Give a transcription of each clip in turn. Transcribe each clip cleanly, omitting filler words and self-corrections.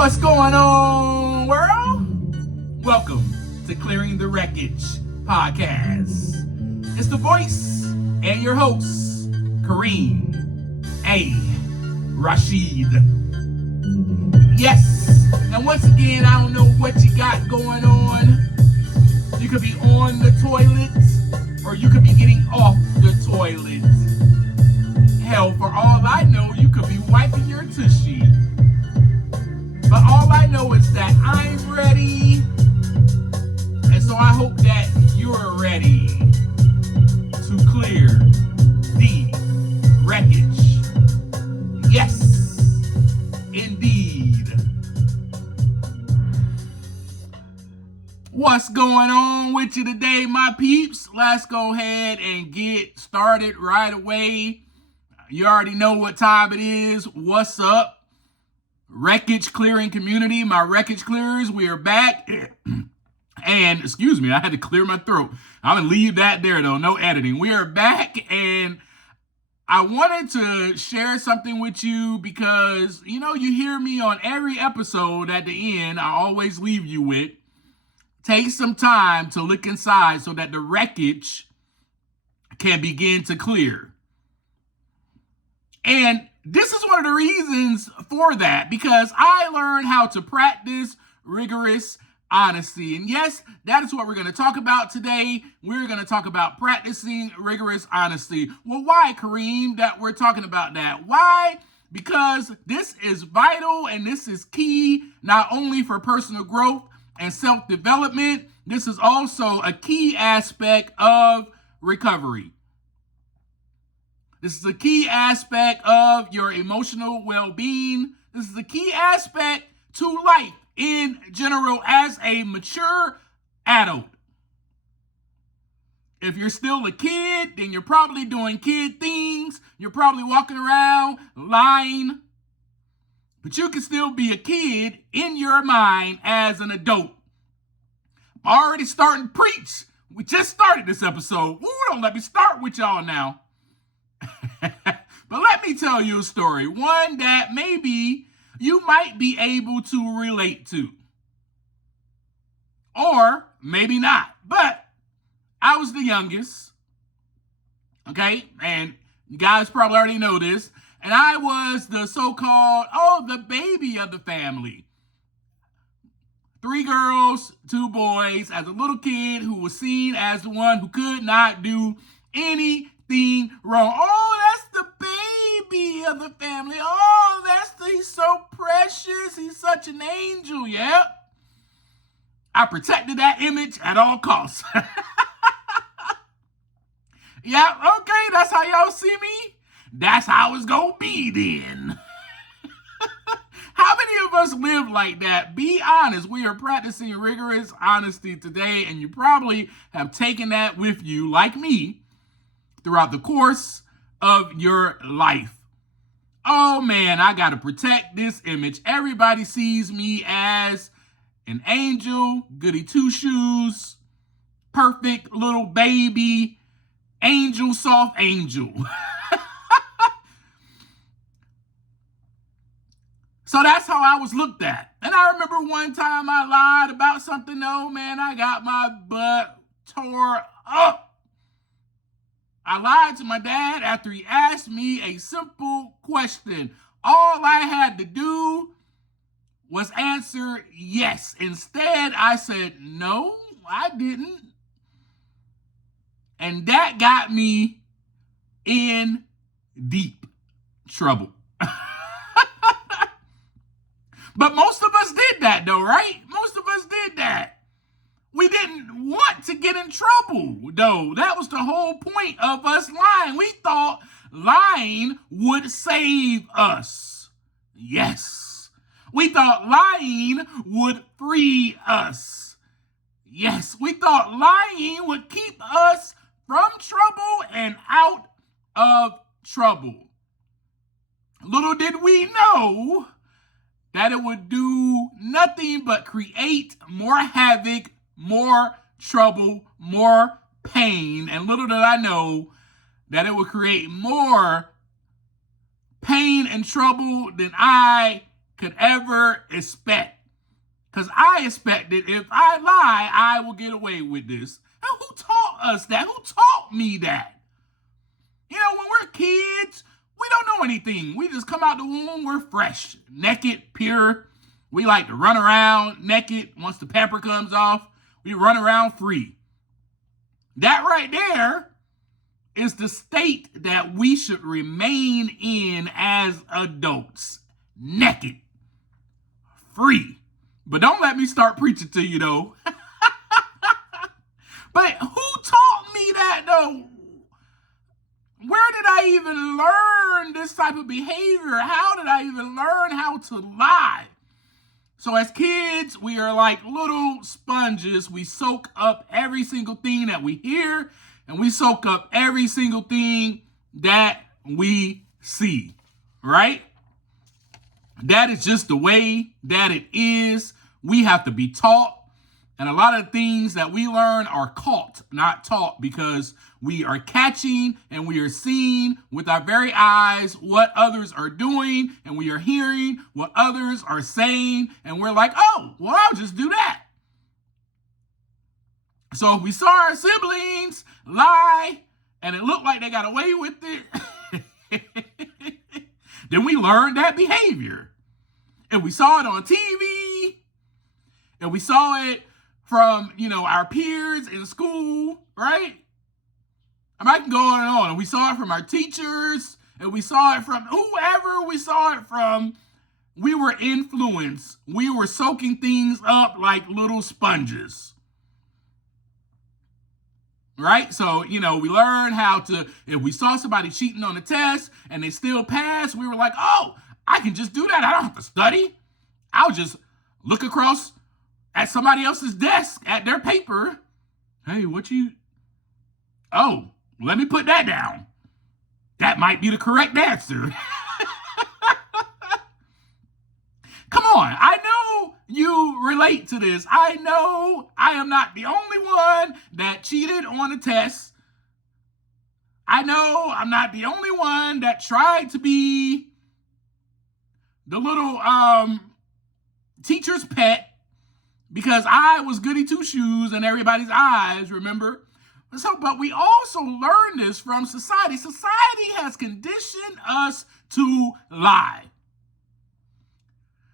What's going on, world? Welcome to Clearing the Wreckage podcast. It's the voice and your host, Kareem A. Rashid. Yes, and once again, I don't know what you got going on. You could be on the toilet, or you could be getting off the toilet. Hell, for all I know, you could be wiping your tushy. But all I know is that I'm ready, and so I hope that you're ready to clear the wreckage. Yes, indeed. What's going on with you today, my peeps? Let's go ahead and get started right away. You already know what time it is. What's up? Wreckage clearing community, my wreckage clearers, we are back. And excuse me, I had to clear my throat. I'm gonna leave that there though, no editing. We are back, and I wanted to share something with you because, you know, you hear me on every episode at the end. I always leave you with, take some time to look inside so that the wreckage can begin to clear. And this is one of the reasons for that, because I learned how to practice rigorous honesty. And yes, that is what we're going to talk about today. We're going to talk about practicing rigorous honesty. Well, why, Kareem, that we're talking about that? Why? Because this is vital and this is key, not only for personal growth and self-development, this is also a key aspect of recovery. This is a key aspect of your emotional well-being. This is a key aspect to life in general as a mature adult. If you're still a kid, then you're probably doing kid things. You're probably walking around lying. But you can still be a kid in your mind as an adult. I'm already starting to preach. We just started this episode. Ooh, don't let me start with y'all now. But let me tell you a story, one that maybe you might be able to relate to. Or maybe not. But I was the youngest. Okay? And you guys probably already know this. And I was the so-called, the baby of the family. 3 girls, 2 boys, as a little kid who was seen as the one who could not do anything wrong. Oh, that's the baby of the family. Oh, he's so precious. He's such an angel. Yep. I protected that image at all costs. Yeah, okay, that's how y'all see me. That's how it's gonna be then. How many of us live like that? Be honest. We are practicing rigorous honesty today, and you probably have taken that with you, like me, throughout the course of your life. Oh man, I gotta protect this image. Everybody sees me as an angel, goody two-shoes, perfect little baby, angel, soft angel. So that's how I was looked at. And I remember one time I lied about something. Oh man, I got my butt tore up. I lied to my dad after he asked me a simple question. All I had to do was answer yes. Instead, I said, no, I didn't. And that got me in deep trouble. But most of us did that though, right? Most of us did that. We didn't want to get in trouble, though. That was the whole point of us lying. We thought lying would save us. Yes. We thought lying would free us. Yes. We thought lying would keep us from trouble and out of trouble. Little did we know that it would do nothing but create more havoc, more trouble, more pain. And little did I know that it would create more pain and trouble than I could ever expect. Because I expected if I lie, I will get away with this. And who taught us that? Who taught me that? You know, when we're kids, we don't know anything. We just come out the womb, we're fresh, naked, pure. We like to run around naked. Once the pamper comes off, we run around free. That right there is the state that we should remain in as adults. Naked. Free. But don't let me start preaching to you, though. But who taught me that, though? Where did I even learn this type of behavior? How did I even learn how to lie? So as kids, we are like little sponges. We soak up every single thing that we hear, and we soak up every single thing that we see, right? That is just the way that it is. We have to be taught. And a lot of things that we learn are caught, not taught, because we are catching and we are seeing with our very eyes what others are doing, and we are hearing what others are saying, and we're like, oh, well, I'll just do that. So if we saw our siblings lie and it looked like they got away with it, then we learned that behavior. And we saw it on TV, and we saw it from, our peers in school, right? I can go on and on. And we saw it from our teachers, and we saw it from whoever we saw it from. We were influenced. We were soaking things up like little sponges. Right? So, we learned how to, if we saw somebody cheating on the test and they still passed, we were like, oh, I can just do that. I don't have to study. I'll just look across at somebody else's desk at their paper. Hey, oh, let me put that down. That might be the correct answer. Come on, I know you relate to this. I know I am not the only one that cheated on a test. I know I'm not the only one that tried to be the little teacher's pet because I was goody two-shoes in everybody's eyes, remember? But we also learn this from society. Society has conditioned us to lie.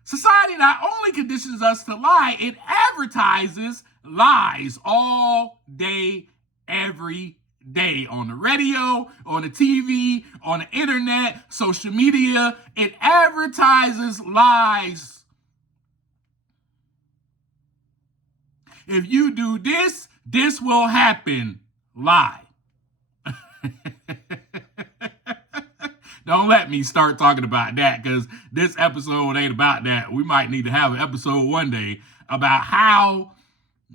Society not only conditions us to lie, it advertises lies all day, every day. On the radio, on the TV, on the internet, social media. It advertises lies. If you do this, this will happen. Lie. Don't let me start talking about that, because this episode ain't about that. We might need to have an episode one day about how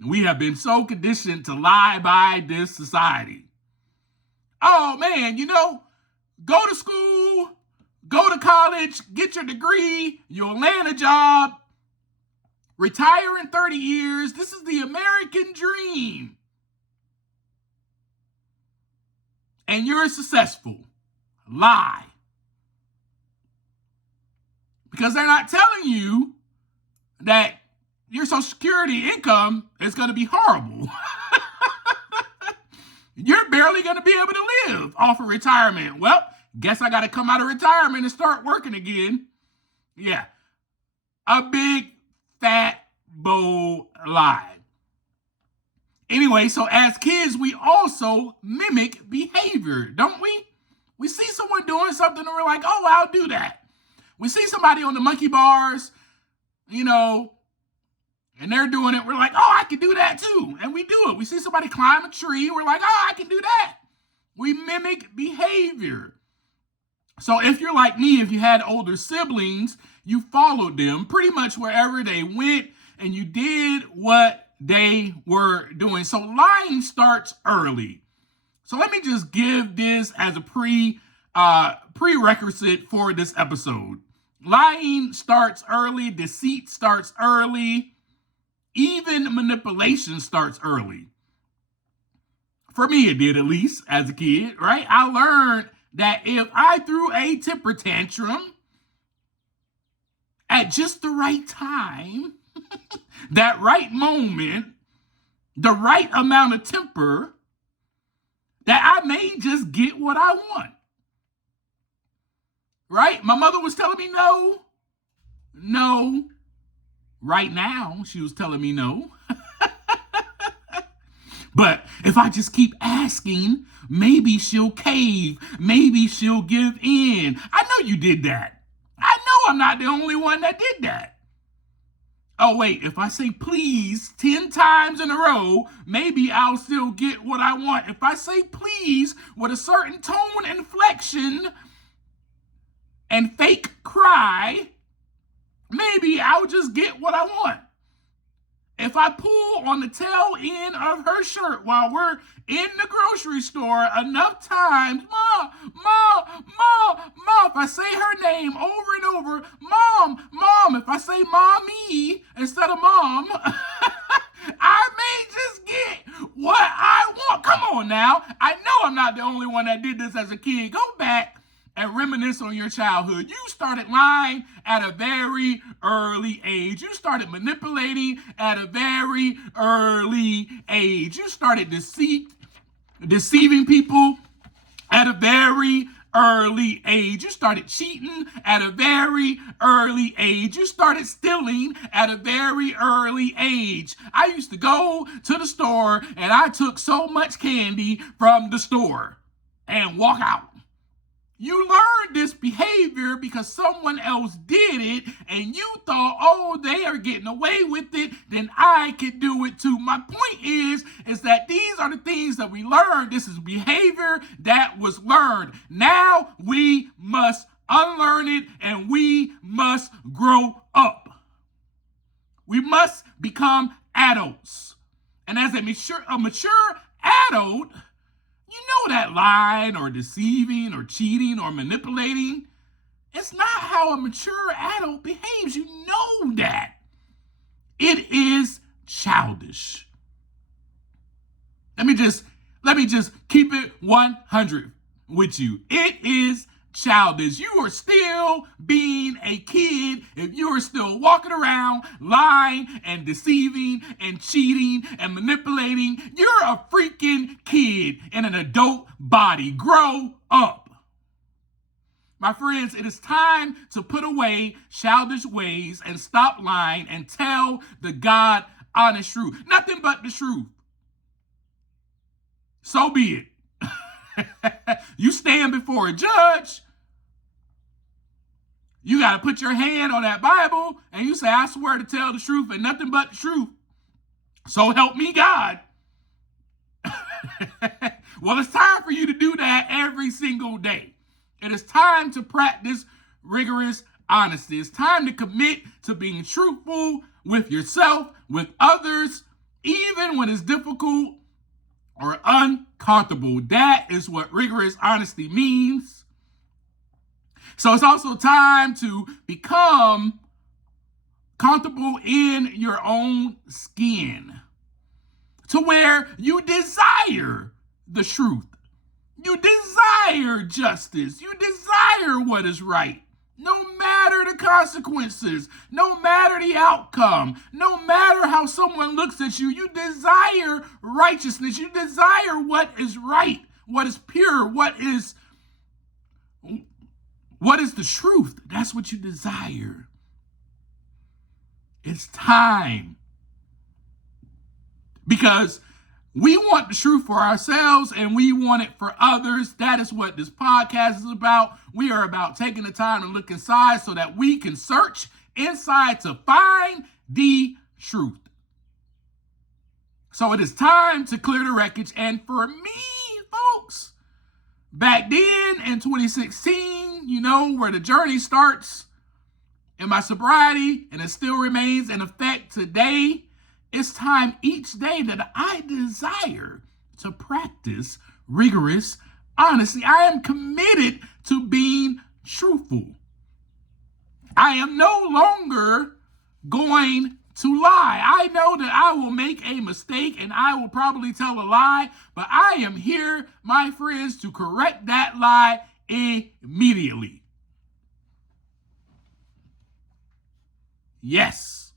we have been so conditioned to lie by this society. Oh man, go to school, go to college, get your degree, you'll land a job, retire in 30 years. This is the American dream. And you're successful. Lie. Because they're not telling you that your Social Security income is going to be horrible. You're barely going to be able to live off of retirement. Well, guess I got to come out of retirement and start working again. Yeah. A big, fat, bold lie. Anyway, so as kids, we also mimic behavior, don't we? We see someone doing something and we're like, oh, I'll do that. We see somebody on the monkey bars, and they're doing it. We're like, oh, I can do that too. And we do it. We see somebody climb a tree. We're like, oh, I can do that. We mimic behavior. So if you're like me, if you had older siblings, you followed them pretty much wherever they went, and you did what they were doing. So lying starts early. So let me just give this as a prerequisite for this episode. Lying starts early. Deceit starts early. Even manipulation starts early. For me, it did, at least as a kid, right? I learned that if I threw a temper tantrum at at just the right time, that right moment, the right amount of temper, that I may just get what I want. Right? My mother was telling me no. No. Right now, she was telling me no. But if I just keep asking, maybe she'll cave. Maybe she'll give in. I know you did that. I know I'm not the only one that did that. Oh, wait, if I say please 10 times in a row, maybe I'll still get what I want. If I say please with a certain tone, inflection, and fake cry, maybe I'll just get what I want. If I pull on the tail end of her shirt while we're in the grocery store enough times, Ma, if I say her name over and over, Mom, if I say Mommy instead of Mom, I may just get what I want. Come on now. I know I'm not the only one that did this as a kid. Go back and reminisce on your childhood. You started lying at a very early age. You started manipulating at a very early age. You started deceiving people at a very early age. You started cheating at a very early age. You started stealing at a very early age. I used to go to the store and I took so much candy from the store and walk out. You learned this behavior because someone else did it and you thought, oh, they are getting away with it, then I can do it too. My point is that these are the things that we learned. This is behavior that was learned. Now we must unlearn it and we must grow up. We must become adults. And as a mature adult, you know that lying or deceiving or cheating or manipulating, it's not how a mature adult behaves. You know that. It is childish. Let me just keep it 100 with you. It is childish. You are still being a kid if you are still walking around lying and deceiving and cheating and manipulating. You're a freaking kid in an adult body. Grow up. My friends, it is time to put away childish ways and stop lying and tell the God honest truth. Nothing but the truth. So be it. You stand before a judge, you got to put your hand on that Bible and you say, I swear to tell the truth and nothing but the truth. So help me God. Well, it's time for you to do that every single day. It is time to practice rigorous honesty. It's time to commit to being truthful with yourself, with others, even when it's difficult or uncomfortable. That is what rigorous honesty means. So it's also time to become comfortable in your own skin to where you desire the truth. You desire justice. You desire what is right. No matter the consequences, no matter the outcome, no matter how someone looks at you, you desire righteousness. You desire what is right, what is pure, what is the truth. That's what you desire. It's time. Because we want the truth for ourselves and we want it for others. That is what this podcast is about. We are about taking the time to look inside so that we can search inside to find the truth. So it is time to clear the wreckage. And for me, folks, back then in 2016, you know, where the journey starts in my sobriety and it still remains in effect today, it's time each day that I desire to practice rigorous honesty. I am committed to being truthful. I am no longer going to lie. I know that I will make a mistake and I will probably tell a lie, but I am here, my friends, to correct that lie immediately. Yes.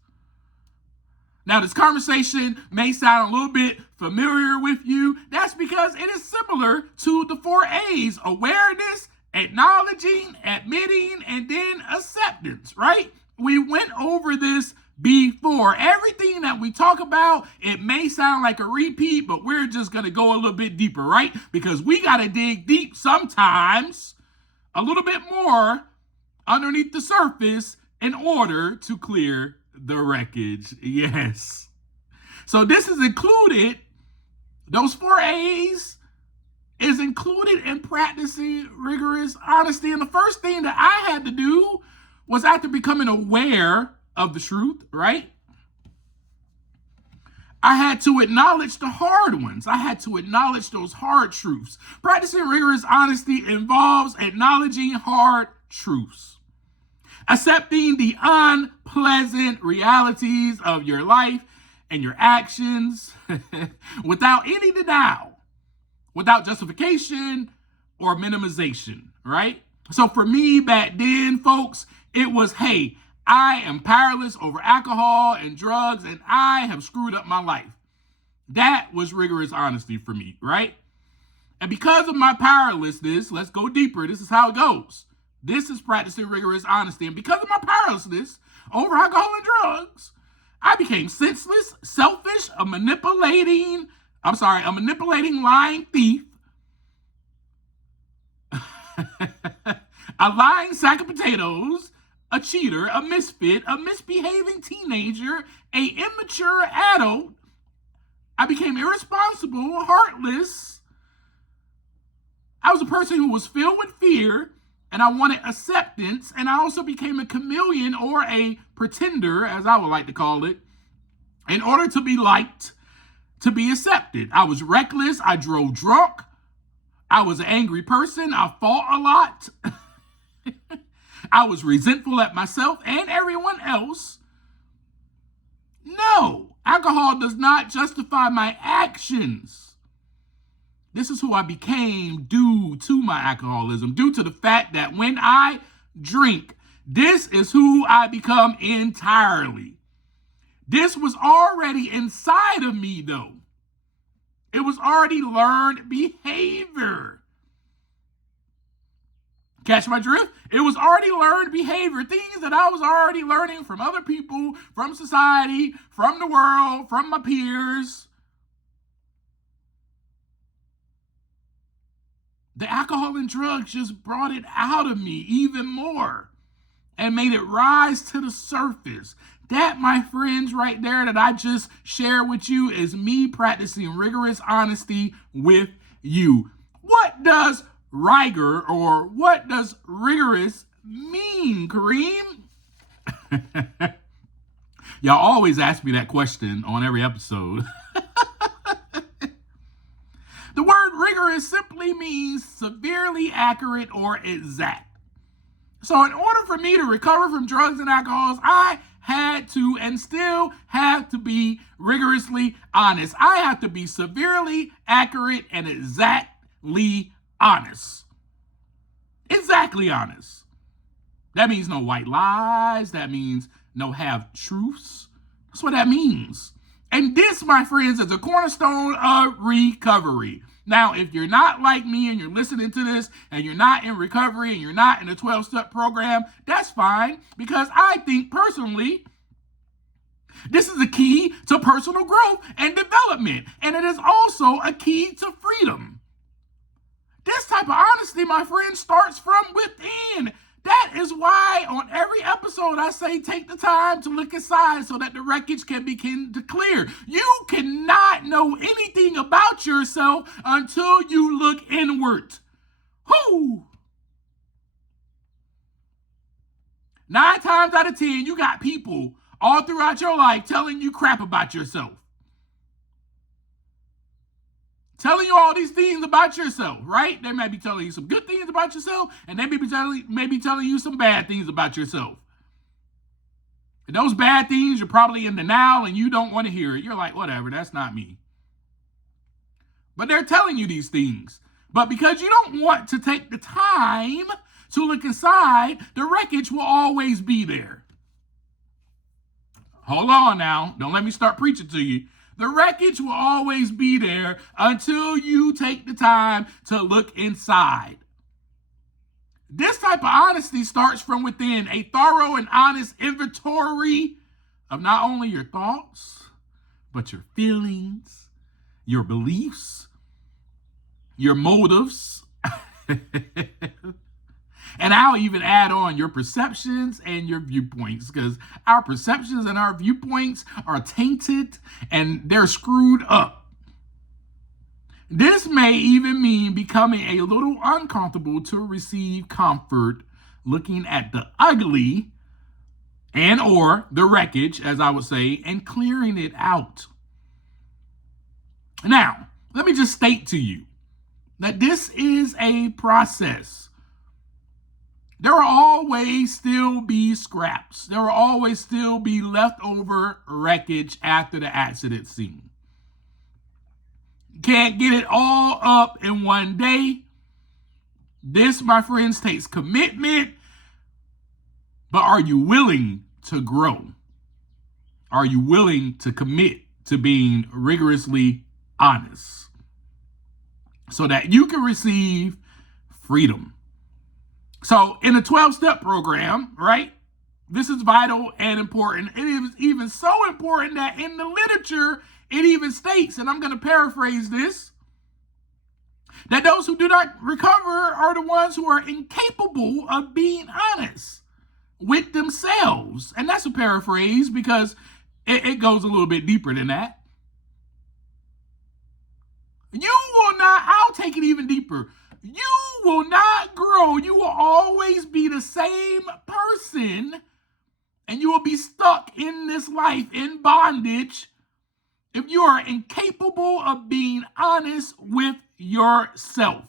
Now, this conversation may sound a little bit familiar with you. That's because it is similar to the 4 A's: awareness, acknowledging, admitting, and then acceptance, right? We went over this before. Everything that we talk about, it may sound like a repeat, but we're just going to go a little bit deeper, right? Because we got to dig deep sometimes, a little bit more underneath the surface in order to clear the wreckage. Yes. So this is included, those 4 A's is included in practicing rigorous honesty. And the first thing that I had to do was, after becoming aware of the truth, right? I had to acknowledge the hard ones. I had to acknowledge those hard truths. Practicing rigorous honesty involves acknowledging hard truths, accepting the unpleasant realities of your life and your actions without any denial, without justification or minimization, right? So for me back then, folks, it was, hey, I am powerless over alcohol and drugs, and I have screwed up my life. That was rigorous honesty for me, right? And because of my powerlessness, let's go deeper. This is how it goes. This is practicing rigorous honesty. And because of my powerlessness over alcohol and drugs, I became senseless, selfish, a manipulating, lying thief, a lying sack of potatoes, a cheater, a misfit, a misbehaving teenager, a immature adult. I became irresponsible, heartless. I was a person who was filled with fear, and I wanted acceptance. And I also became a chameleon, or a pretender, as I would like to call it, in order to be liked, to be accepted. I was reckless. I drove drunk. I was an angry person. I fought a lot. I was resentful at myself and everyone else. No, alcohol does not justify my actions. This is who I became due to my alcoholism, due to the fact that when I drink, this is who I become entirely. This was already inside of me, though. It was already learned behavior. Catch my drift? It was already learned behavior, things that I was already learning from other people, from society, from the world, from my peers. The alcohol and drugs just brought it out of me even more and made it rise to the surface. That, my friends, right there that I just shared with you, is me practicing rigorous honesty with you. What does rigor, or what does rigorous mean, Kareem? Y'all always ask me that question on every episode. The word rigorous simply means severely accurate or exact. So in order for me to recover from drugs and alcohols, I had to and still have to be rigorously honest. I have to be severely accurate and exactly honest. Exactly honest. That means no white lies. That means no half truths. That's what that means. And this, my friends, is a cornerstone of recovery. Now, if you're not like me and you're listening to this and you're not in recovery and you're not in a 12-step program, that's fine, because I think personally, this is a key to personal growth and development. And it is also a key to freedom. This type of honesty, my friend, starts from within. That is why on every episode I say take the time to look inside so that the wreckage can begin to clear. You cannot know anything about yourself until you look inward. Whoo! 9 times out of 10, you got people all throughout your life telling you crap about yourself. Telling you all these things about yourself, right? They may be telling you some good things about yourself, and they may be telling you some bad things about yourself. And those bad things, you're probably in denial and you don't want to hear it. You're like, whatever, that's not me. But they're telling you these things. But because you don't want to take the time to look inside, the wreckage will always be there. Hold on now. Don't let me start preaching to you. The wreckage will always be there until you take the time to look inside. This type of honesty starts from within, a thorough and honest inventory of not only your thoughts, but your feelings, your beliefs, your motives, and I'll even add on your perceptions and your viewpoints, because our perceptions and our viewpoints are tainted and they're screwed up. This may even mean becoming a little uncomfortable to receive comfort, looking at the ugly and or the wreckage, as I would say, and clearing it out. Now, let me just state to you that this is a process. There will always still be scraps. There will always still be leftover wreckage after the accident scene. Can't get it all up in one day. This, my friends, takes commitment. But are you willing to grow? Are you willing to commit to being rigorously honest so that you can receive freedom? So in the 12-step program, right, this is vital and important. It is even so important that in the literature, it even states, and I'm going to paraphrase this, that those who do not recover are the ones who are incapable of being honest with themselves. And that's a paraphrase because it goes a little bit deeper than that. You will not, I'll take it even deeper. You will not grow. You will always be the same person, and you will be stuck in this life in bondage if you are incapable of being honest with yourself.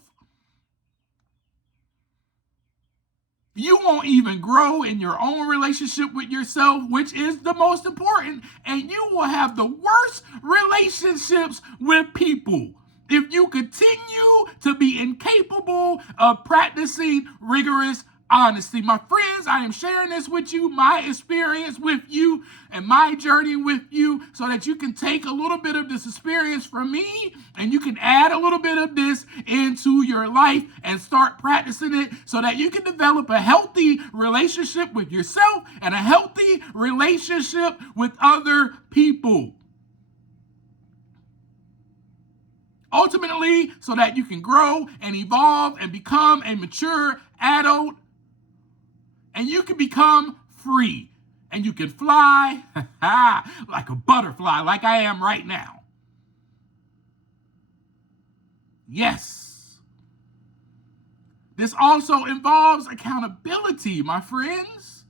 You won't even grow in your own relationship with yourself, which is the most important, and you will have the worst relationships with people if you continue to be incapable of practicing rigorous honesty. My friends, I am sharing this with you, my experience with you and my journey with you, so that you can take a little bit of this experience from me and you can add a little bit of this into your life and start practicing it so that you can develop a healthy relationship with yourself and a healthy relationship with other people. Ultimately, so that you can grow and evolve and become a mature adult, and you can become free, and you can fly like a butterfly, like I am right now. Yes. This also involves accountability, my friends.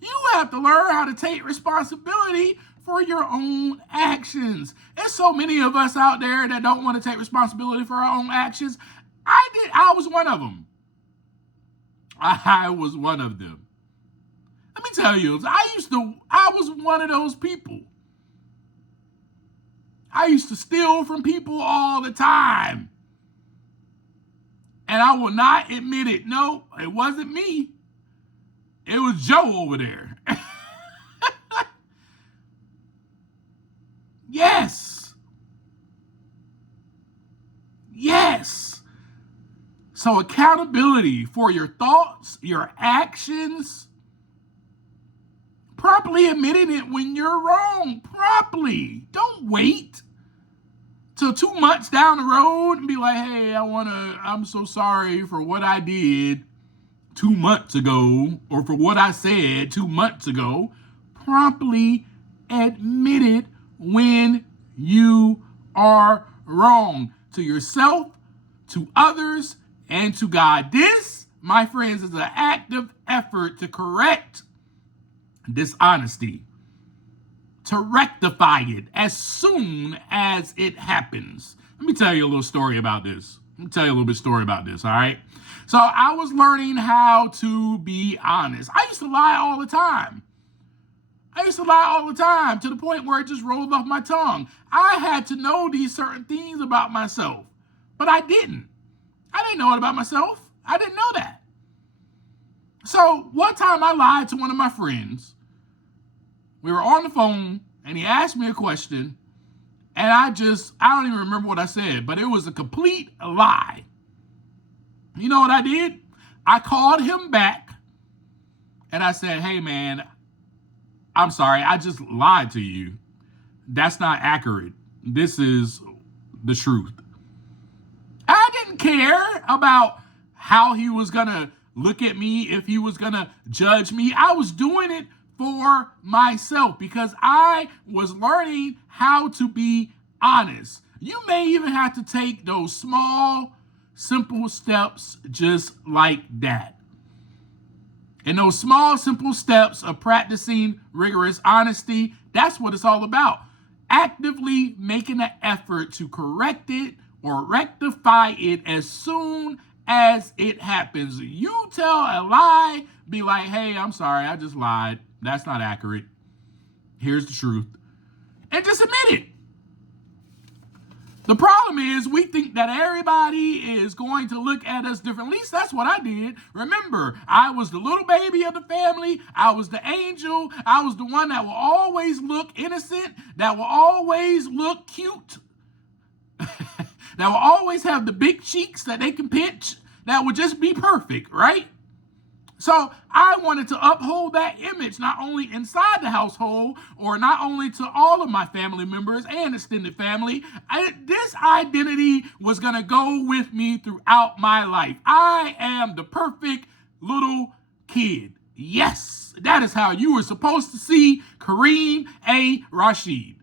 You have to learn how to take responsibility for your own actions. There's so many of us out there that don't want to take responsibility for our own actions. I was one of them. I was one of them. Let me tell you, I was one of those people. I used to steal from people all the time. And I will not admit it. No, it wasn't me. It was Joe over there. Yes. Yes. So accountability for your thoughts, your actions, properly admitting it when you're wrong, properly. Don't wait till 2 months down the road and be like, hey, I'm so sorry for what I did 2 months ago, or for what I said 2 months ago. Properly admit it when you are wrong, to yourself, to others, and to God. This, my friends, is an active effort to correct dishonesty, to rectify it as soon as it happens. Let me tell you a little story about this. All right? So I was learning how to be honest. I used to lie all the time. To the point where it just rolled off my tongue. I had to know these certain things about myself, but I didn't. I didn't know it about myself. I didn't know that. So one time I lied to one of my friends We were on the phone, and he asked me a question, and I don't even remember what I said, but it was a complete lie. You know what I did? I called him back, and I said, hey, man, I'm sorry, I just lied to you. That's not accurate. This is the truth. I didn't care about how he was going to look at me, if he was going to judge me. I was doing it for myself because I was learning how to be honest. You may even have to take those small, simple steps just like that. And those small, simple steps of practicing rigorous honesty, that's what it's all about. Actively making an effort to correct it or rectify it as soon as it happens. You tell a lie, be like, hey, I'm sorry, I just lied. That's not accurate. Here's the truth. And just admit it. The problem is we think that everybody is going to look at us different. At least that's what I did. Remember, I was the little baby of the family. I was the angel. I was the one that will always look innocent, that will always look cute, that will always have the big cheeks that they can pinch, that would just be perfect, right? So I wanted to uphold that image, not only inside the household or not only to all of my family members and extended family. This identity was going to go with me throughout my life. I am the perfect little kid. Yes, that is how you were supposed to see Kareem A. Rashid.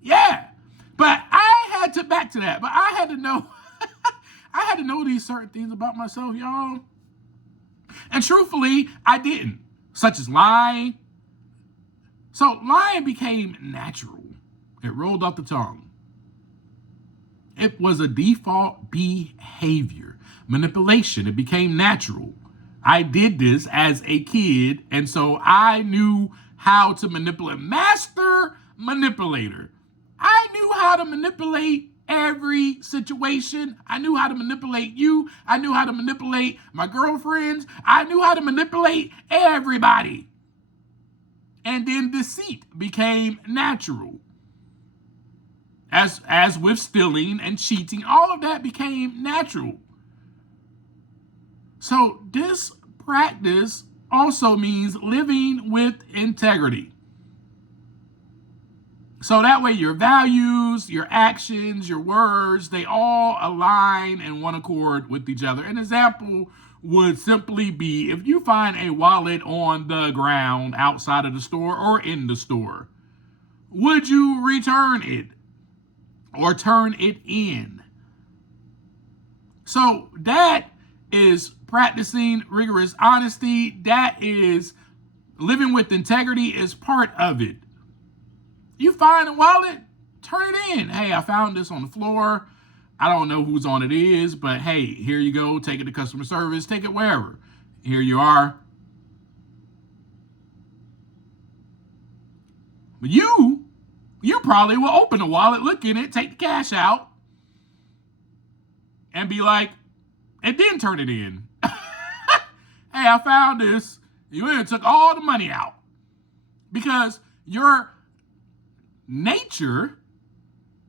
Yeah, but I had to back to that. But I had to know. I had to know these certain things about myself, y'all. And truthfully, I didn't, such as lying. So lying became natural. It rolled off the tongue. It was a default behavior. Manipulation, it became natural. I did this as a kid, and so I knew how to manipulate. Master manipulator. I knew how to manipulate every situation. I knew how to manipulate you. I knew how to manipulate my girlfriends. I knew how to manipulate everybody. And then deceit became natural. As with stealing and cheating, all of that became natural. So this practice also means living with integrity. So that way your values, your actions, your words, they all align in one accord with each other. An example would simply be if you find a wallet on the ground outside of the store or in the store, would you return it or turn it in? So that is practicing rigorous honesty. That is living with integrity is part of it. You find a wallet, turn it in. Hey, I found this on the floor. I don't know whose on it is, but hey, here you go. Take it to customer service. Take it wherever. Here you are. But you probably will open the wallet, look in it, take the cash out, and be like, and then turn it in. Hey, I found this. You went and took all the money out. Because your nature,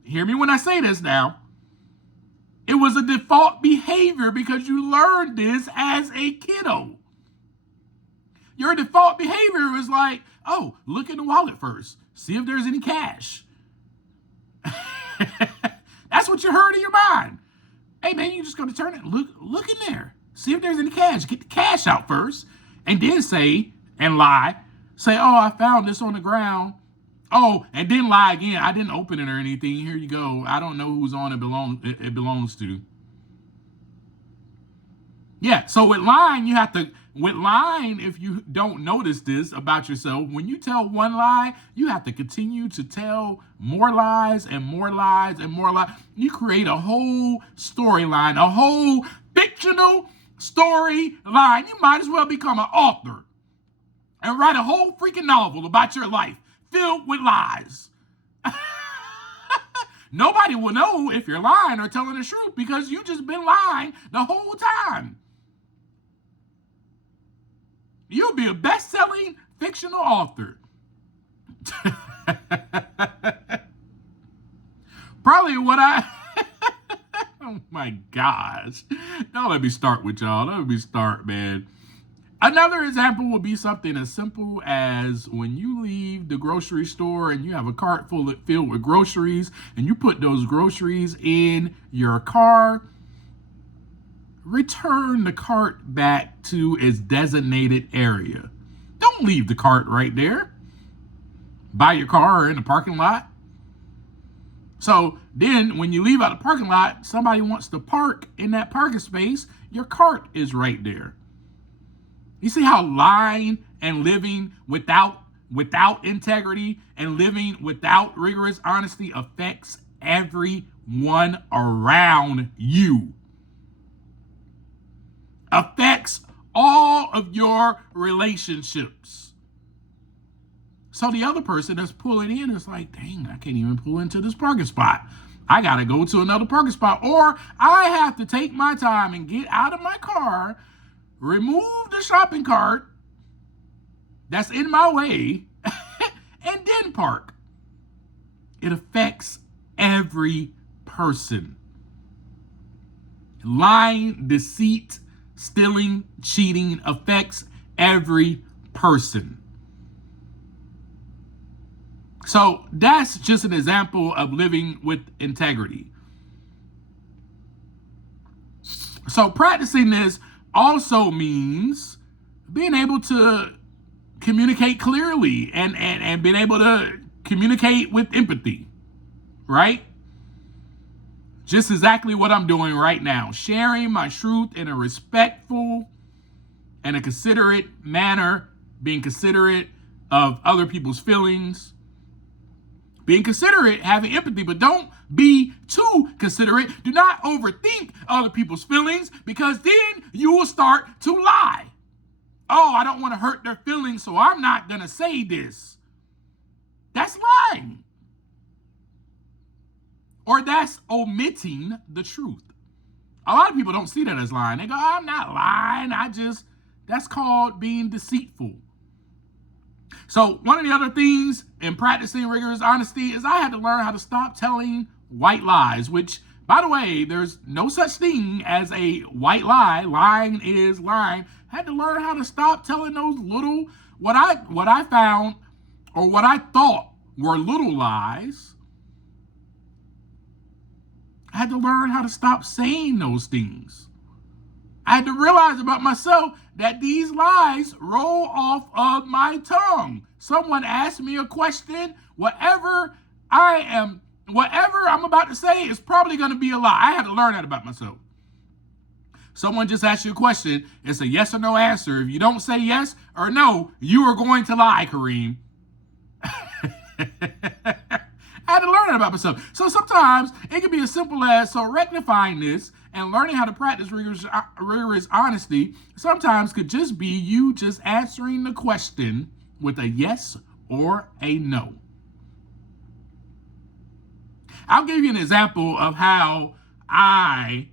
hear me when I say this now, it was a default behavior because you learned this as a kiddo. Your default behavior was like, oh, look in the wallet first. See if there's any cash. That's what you heard in your mind. Hey, man, you just going to turn it. Look in there. See if there's any cash. Get the cash out first. And then say, and lie. Say, oh, I found this on the ground. Oh, and then lie again. I didn't open it or anything. Here you go. I don't know whose on it belongs to. Yeah, so with lying, if you don't notice this about yourself, when you tell one lie, you have to continue to tell more lies and more lies and more lies. You create a whole storyline, a whole fictional storyline. You might as well become an author and write a whole freaking novel about your life filled with lies. Nobody will know if you're lying or telling the truth because you just been lying the whole time. You'll be a best-selling fictional author. Probably what I... Oh my gosh. Now let me start with y'all. Let me start, man. Another example would be something as simple as when you leave the grocery store and you have a cart filled with groceries and you put those groceries in your car, return the cart back to its designated area. Don't leave the cart right there by your car or in the parking lot. So then when you leave out the parking lot, somebody wants to park in that parking space, your cart is right there. You see how lying and living without integrity and living without rigorous honesty affects everyone around you. Affects all of your relationships. So the other person that's pulling in is like, dang, I can't even pull into this parking spot. I got to go to another parking spot, or I have to take my time and get out of my car, remove the shopping cart that's in my way, and then park. It affects every person. Lying, deceit, stealing, cheating affects every person. So that's just an example of living with integrity. So practicing this also means being able to communicate clearly and being able to communicate with empathy, right? Just exactly what I'm doing right now, sharing my truth in a respectful and a considerate manner, being considerate of other people's feelings, being considerate, having empathy, but don't be too considerate. Do not overthink other people's feelings, because then you will start to lie. Oh, I don't want to hurt their feelings, so I'm not going to say this. That's lying. Or that's omitting the truth. A lot of people don't see that as lying. They go, I'm not lying. That's called being deceitful. So one of the other things in practicing rigorous honesty is I had to learn how to stop telling white lies, which, by the way, there's no such thing as a white lie. Lying is lying. I had to learn how to stop telling those little, what I found or what I thought were little lies. I had to learn how to stop saying those things. I had to realize about myself that these lies roll off of my tongue. Someone asked me a question, whatever I'm about to say is probably going to be a lie. I had to learn that about myself. Someone just asked you a question. It's a yes or no answer. If you don't say yes or no, you are going to lie, Kareem. I had to learn that about myself. So sometimes it can be as simple as, so rectifying this and learning how to practice rigorous honesty sometimes could just be you just answering the question with a yes or a no. I'll give you an example of how I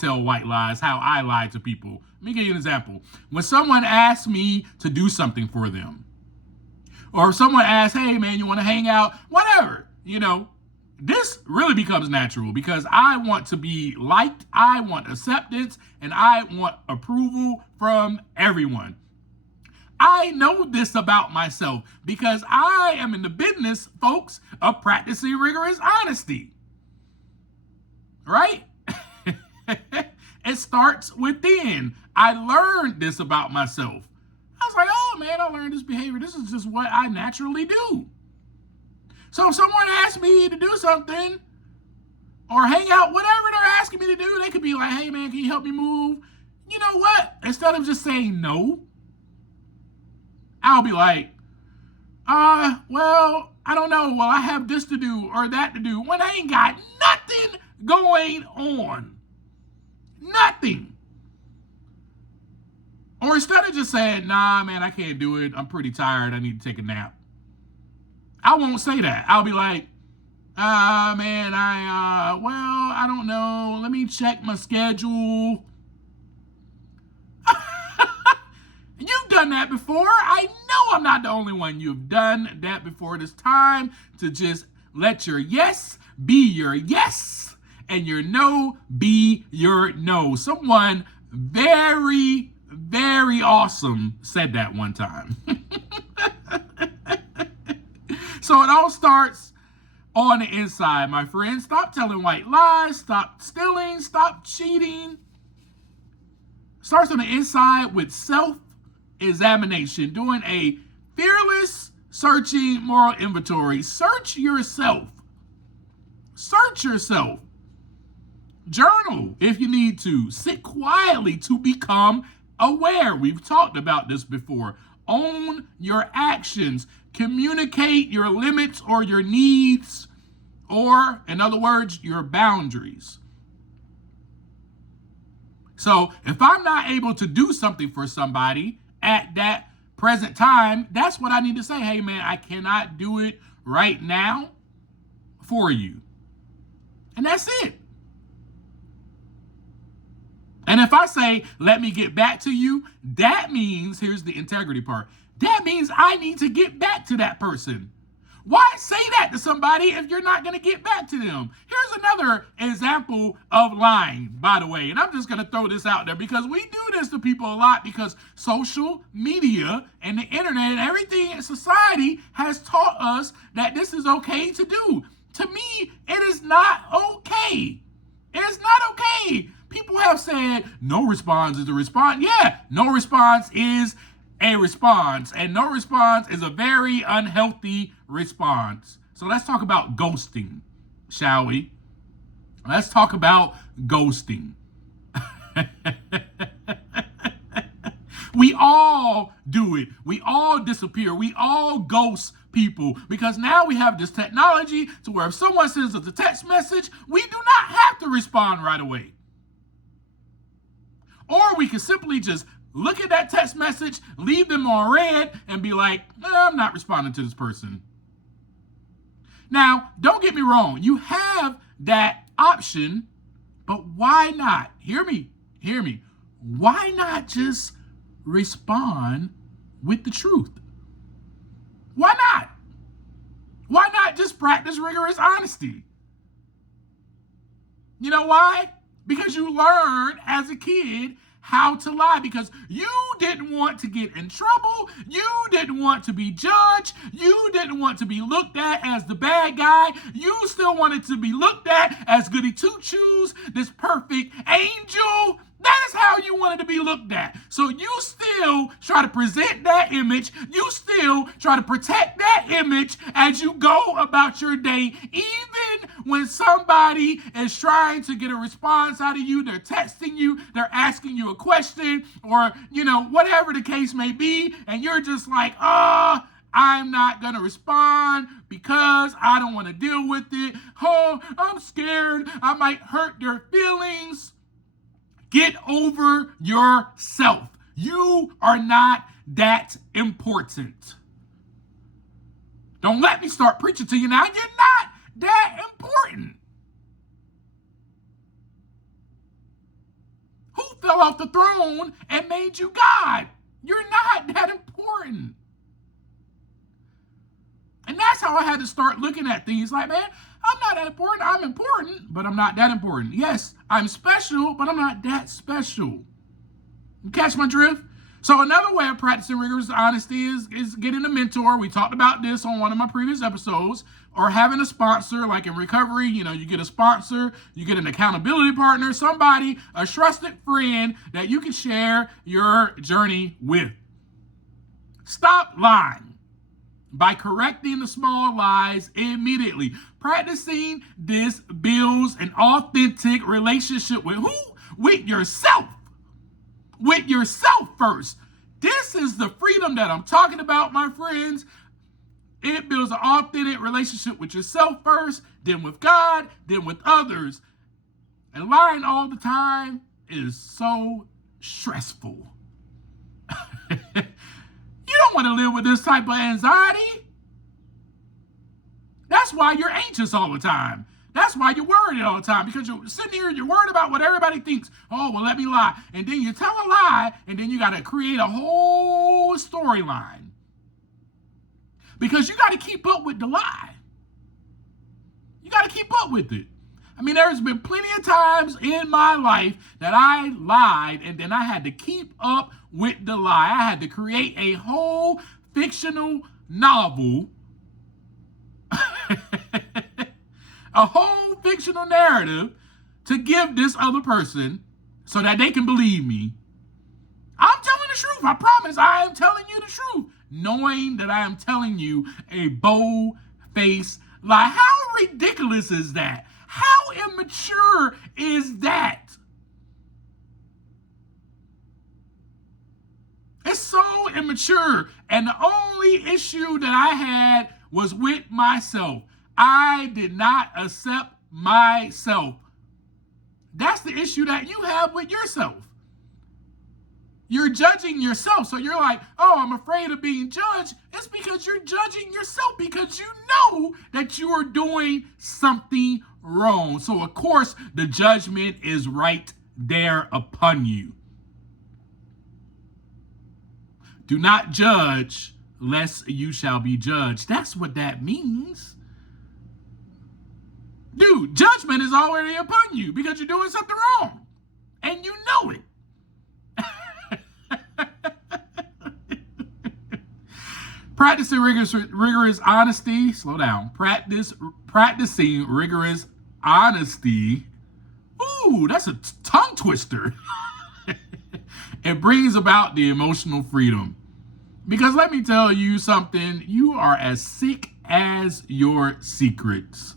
tell white lies, how I lie to people. Let me give you an example. When someone asks me to do something for them, or if someone asks, hey man, you want to hang out? Whatever, this really becomes natural because I want to be liked, I want acceptance, and I want approval from everyone. I know this about myself because I am in the business, folks, of practicing rigorous honesty. Right? It starts within. I learned this about myself. I was like, oh man, I learned this behavior. This is just what I naturally do. So if someone asks me to do something or hang out, whatever they're asking me to do, they could be like, hey man, can you help me move? You know what? Instead of just saying no, I'll be like, well, I don't know. Well, I have this to do or that to do when I ain't got nothing going on. Nothing. Or instead of just saying, nah, man, I can't do it. I'm pretty tired. I need to take a nap. I won't say that. I'll be like, man, I don't know. Let me check my schedule. done that before. I know I'm not the only one. You've done that before. It is time to just let your yes be your yes and your no be your no. Someone very, very awesome said that one time. So it all starts on the inside, my friend. Stop telling white lies. Stop stealing. Stop cheating. Starts on the inside with self-examination, doing a fearless searching moral inventory. Search yourself. Search yourself. Journal if you need to. Sit quietly to become aware. We've talked about this before. Own your actions. Communicate your limits or your needs, or, in other words, your boundaries. So if I'm not able to do something for somebody at that present time, that's what I need to say. Hey, man, I cannot do it right now for you. And that's it. And if I say, let me get back to you, that means, here's the integrity part, that means I need to get back to that person. Why say that to somebody if you're not going to get back to them? Here's another example of lying, by the way. And I'm just going to throw this out there because we do this to people a lot because social media and the internet and everything in society has taught us that this is okay to do. To me, it is not okay. It is not okay. People have said no response is a response. Yeah, no response is a response, and no response is a very unhealthy response. So let's talk about ghosting, shall we? Let's talk about ghosting. We all do it. We all disappear. We all ghost people because now we have this technology to where if someone sends us a text message, we do not have to respond right away. Or we can simply just look at that text message, leave them on red, and be like, I'm not responding to this person. Now, don't get me wrong. You have that option, but why not? Hear me. Why not just respond with the truth? Why not? Why not just practice rigorous honesty? You know why? Because you learned as a kid how to lie because you didn't want to get in trouble. You didn't want to be judged. You didn't want to be looked at as the bad guy. You still wanted to be looked at as goody two-shoes, this perfect angel. That is how you wanted to be looked at. So you still try to present that image. You still try to protect that image as you go about your day. Even when somebody is trying to get a response out of you, they're texting you, they're asking you a question, or, whatever the case may be, and you're just like, I'm not going to respond because I don't want to deal with it. Oh, I'm scared. I might hurt their feelings. Get over yourself. You are not that important. Don't let me start preaching to you now. You're not that important. Who fell off the throne and made you God? You're not that important. And that's how I had to start looking at things like, man, I'm not that important. I'm important, but I'm not that important. Yes, I'm special, but I'm not that special. You catch my drift? So another way of practicing rigorous honesty is getting a mentor. We talked about this on one of my previous episodes. Or having a sponsor, like in recovery, you get a sponsor, you get an accountability partner, somebody, a trusted friend that you can share your journey with. Stop lying by correcting the small lies immediately. Practicing this builds an authentic relationship with who? With yourself. With yourself first. This is the freedom that I'm talking about, my friends. It builds an authentic relationship with yourself first, then with God, then with others. And lying all the time is so stressful. You don't want to live with this type of anxiety. That's why you're anxious all the time. That's why you're worried all the time, because you're sitting here and you're worried about what everybody thinks. Oh, well, let me lie. And then you tell a lie, and then you got to create a whole storyline. Because you got to keep up with the lie. You got to keep up with it. I mean, there's been plenty of times in my life that I lied, and then I had to keep up with the lie. I had to create a whole fictional novel, a whole fictional narrative to give this other person so that they can believe me. I'm telling the truth. I promise I am telling you the truth, knowing that I am telling you a bold-faced lie. How ridiculous is that? How immature is that? It's so immature. And the only issue that I had was with myself. I did not accept myself. That's the issue that you have with yourself. You're judging yourself. So you're like, oh, I'm afraid of being judged. It's because you're judging yourself, because you know that you are doing something wrong. So, of course, the judgment is right there upon you. Do not judge, lest you shall be judged. That's what that means. Dude, judgment is already upon you because you're doing something wrong. And you know it. Practicing rigorous honesty. Slow down. Practicing rigorous honesty. Ooh, that's a tongue twister. It brings about the emotional freedom. Because let me tell you something. You are as sick as your secrets.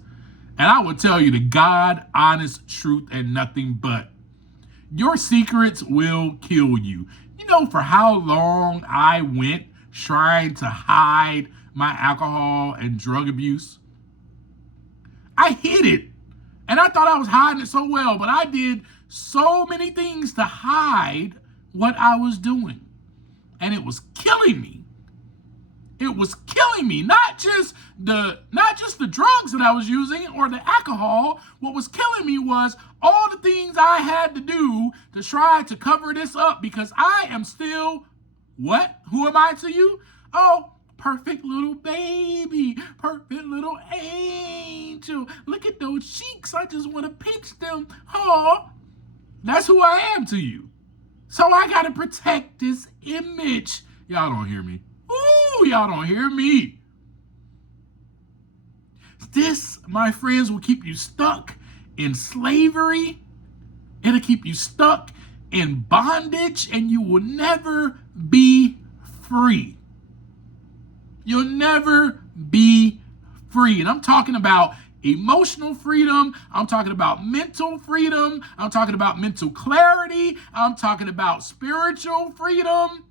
And I will tell you the God, honest truth, and nothing but. Your secrets will kill you. You know, for how long I went trying to hide my alcohol and drug abuse? I hid it. And I thought I was hiding it so well, but I did so many things to hide what I was doing. And it was killing me. It was killing me. Not just the drugs that I was using or the alcohol. What was killing me was all the things I had to do to try to cover this up, because I am still, what? Who am I to you? Oh, perfect little baby, perfect little angel. Look at those cheeks. I just want to pinch them. Oh, that's who I am to you. So I got to protect this image. Y'all don't hear me. Ooh, y'all don't hear me. This, my friends, will keep you stuck in slavery. It'll keep you stuck in bondage, and you will never be free. You'll never be free. And I'm talking about emotional freedom. I'm talking about mental freedom. I'm talking about mental clarity. I'm talking about spiritual freedom.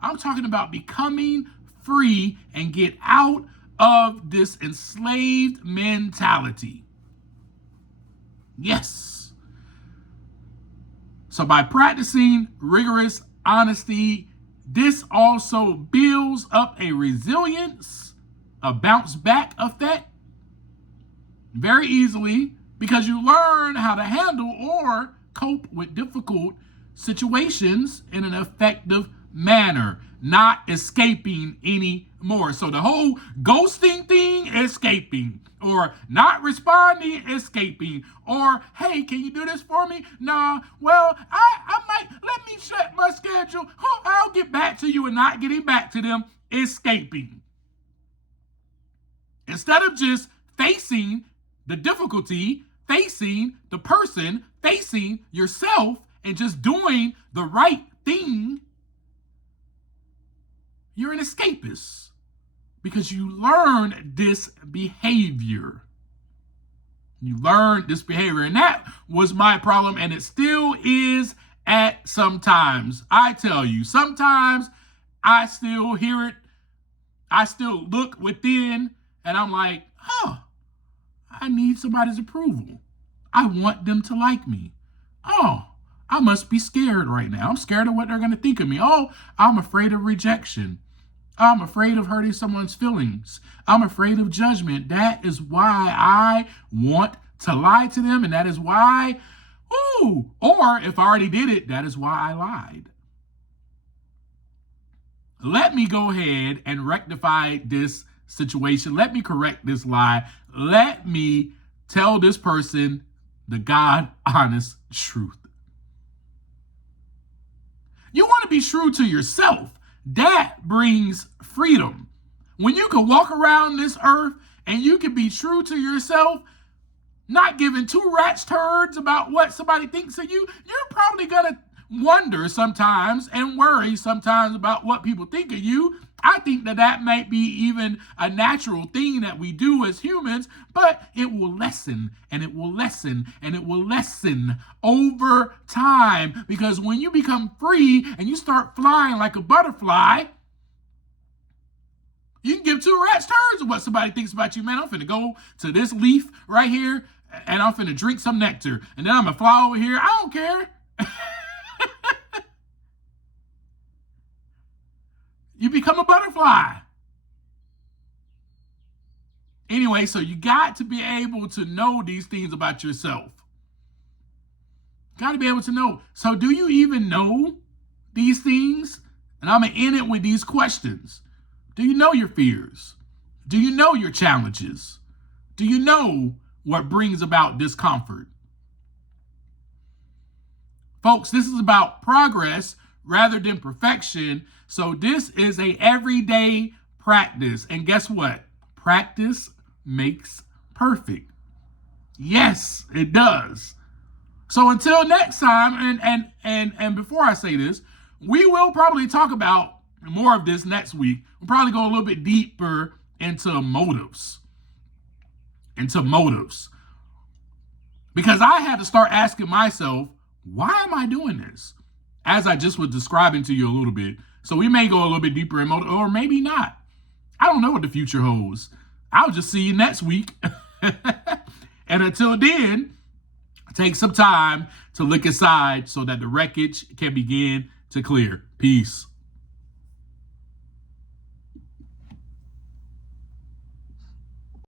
I'm talking about becoming free and get out of this enslaved mentality. Yes. So by practicing rigorous honesty, this also builds up a resilience, a bounce back effect very easily, because you learn how to handle or cope with difficult situations in an effective manner, not escaping anymore. So the whole ghosting thing, escaping, or not responding, escaping, or hey, can you do this for me? Nah, well, I might, let me check my schedule. Oh, I'll get back to you, and not getting back to them, escaping. Instead of just facing the difficulty, facing the person, facing yourself, and just doing the right thing, you're an escapist because you learned this behavior. You learned this behavior, and that was my problem, and it still is at some times. I tell you, sometimes I still hear it. I still look within, and I'm like, I need somebody's approval. I want them to like me. Oh, I must be scared right now. I'm scared of what they're going to think of me. Oh, I'm afraid of rejection. I'm afraid of hurting someone's feelings. I'm afraid of judgment. That is why I want to lie to them. And that is why, or if I already did it, that is why I lied. Let me go ahead and rectify this situation. Let me correct this lie. Let me tell this person the God honest truth. You want to be true to yourself. That brings freedom. When you can walk around this earth and you can be true to yourself, not giving two rats turds about what somebody thinks of you, you're probably going to wonder sometimes and worry sometimes about what people think of you. I think that might be even a natural thing that we do as humans, but it will lessen and it will lessen and it will lessen over time, because when you become free and you start flying like a butterfly, you can give two rats turds of what somebody thinks about you. Man, I'm finna go to this leaf right here and I'm finna drink some nectar and then I'm gonna fly over here. I don't care. You become a butterfly. Anyway, so you got to be able to know these things about yourself. Got to be able to know. So do you even know these things? And I'm going to end it with these questions. Do you know your fears? Do you know your challenges? Do you know what brings about discomfort? Folks, this is about progress rather than perfection. So this is a everyday practice. And guess what? Practice makes perfect. Yes, it does. So until next time, and before I say this, we will probably talk about more of this next week. We'll probably go a little bit deeper into motives. Because I had to start asking myself, why am I doing this? As I just was describing to you a little bit. So we may go a little bit deeper in motive, or maybe not. I don't know what the future holds. I'll just see you next week. And until then, take some time to look inside so that the wreckage can begin to clear. Peace.